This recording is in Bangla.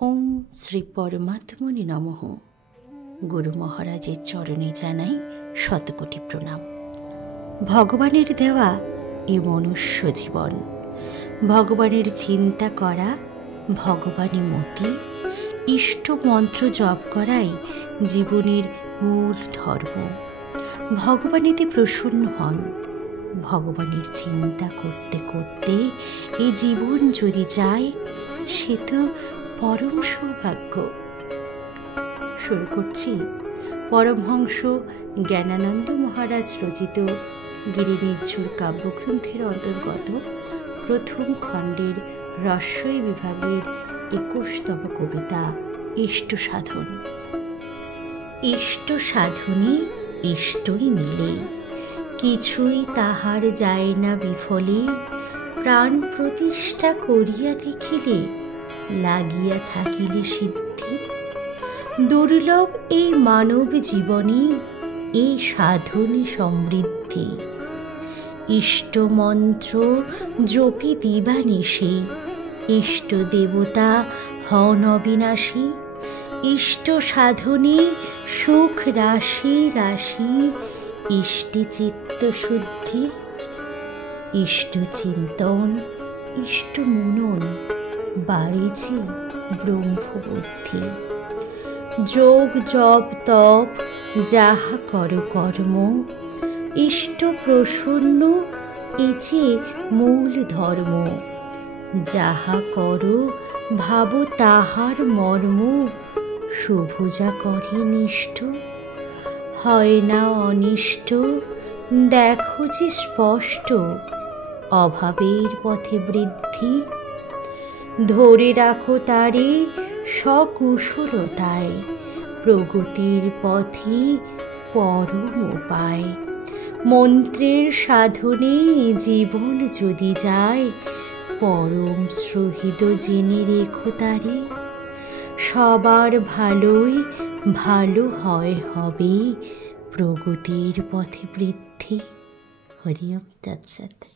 ওম শ্রী পরমাত্মনে নমঃ। গুরু মহারাজের চরণে জানাই শতকোটি প্রণাম। ভগবানের দেওয়া এ মনুষ্য জীবন, ভগবানের চিন্তা করা, ভগবানী মতি, ইষ্ট মন্ত্র জপ করাই জীবনের মূল ধর্ম। ভগবানেতে প্রসন্ন হন। ভগবানের চিন্তা করতে করতে এই জীবন যদি যায়, সে তো পরম সৌভাগ্য। শুরু করছি পরমহংস জ্ঞানানন্দ মহারাজ রচিত গিরিনির্ঝর কাব্যগ্রন্থের অন্তর্গত প্রথম খণ্ডের রস্যই বিভাগের 21তম কবিতা ইষ্ট সাধন। ইষ্ট সাধনে ইষ্টই মিলে, কিছুই তাহার যায় না বিফলে। প্রাণ প্রতিষ্ঠা করিয়া দেখিলে, লাগিয়া থাকিলে সিদ্ধি। দুর্লভ এই মানব জীবনে, এই সাধনে সমৃদ্ধি। ইষ্ট মন্ত্র জপি দিবানিশি, ইষ্ট দেবতা হন অবিনাশী। ইষ্ট সাধনে সুখ রাশি রাশি, ইষ্টে চিত্ত শুদ্ধি। ইষ্ট চিন্তন ইষ্ট মনন, বাড়েছে ব্রহ্মবুদ্ধি। যোগ জপ তপ যাহা কর কর্ম, ইষ্ট প্রসন্ন এ যে মূল ধর্ম। যাহা কর ভাব তাহার মর্ম, শুভ যা করে নিষ্ঠ। হয় না অনিষ্ট দেখো যে স্পষ্ট, অভাবের পথে বৃদ্ধি। ধরে রাখো তারে সকুশলতায়, প্রগতির পথে পরম উপায়। মন্ত্রের সাধনে জীবন যদি যায়, পরম সহিত জেনে রেখো তারে। সবার ভালোই ভালো হয় হবে, প্রগতির পথে বৃদ্ধি। হরি ওম তৎসৎ।